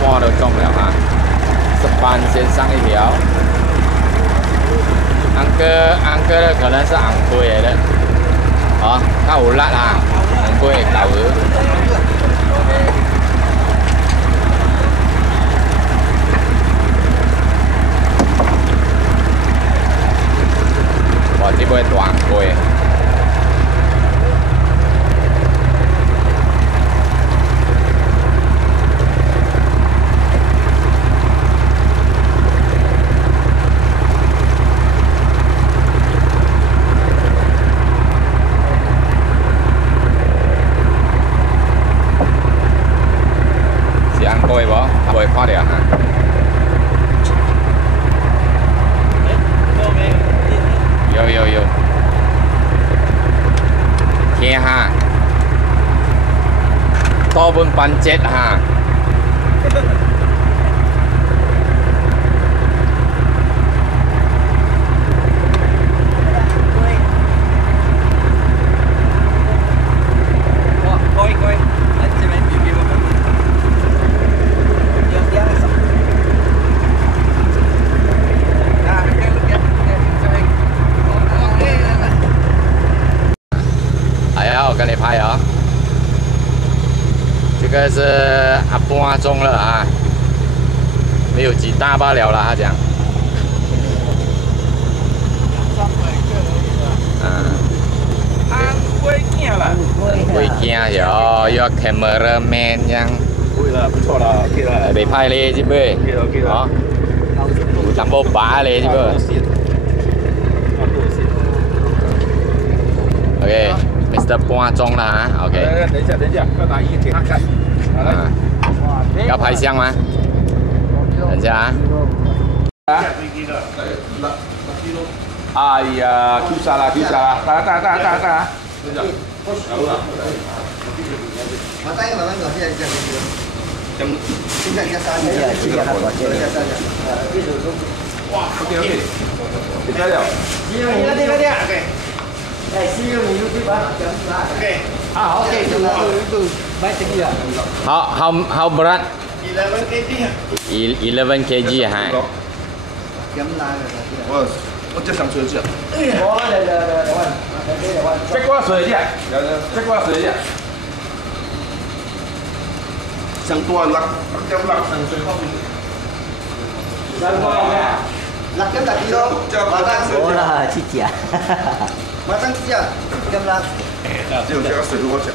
半就中了啊！10班先上一条，安哥的可能是昂贵的，哦，较有力啊，昂贵的狗鱼。哇，这尾大昂贵。 贵不？未看到哈。有。聽下，多半班節哈。我跟你拍哦，这个是半钟了啊，没有几大罢了他讲。贵惊了，贵惊哟，要 cameraman 这样。贵了，不错了 ，OK 了。被拍嘞，这边。OK 了。哦，有淡薄白嘞，这边。OK。 Mr. 半钟了啊 ，OK。等一下，要拿1给他看。啊，要拍相吗？等一下啊。哎呀，Q 杀了，大。慢慢搞，现在哇 ，OK， 不要了。哎，使用你 YouTube 吧，OK。啊，OK，itu baik tinggi lah. How berat? 11 kg. 11 kg 哈。我只想吹一下。我再给我水一下，再给我水一下。想多辣，叫辣上水方面。辣kan tak kilo, matang oh lah, cicak. matang siap, jam lah. 只有加水，我讲。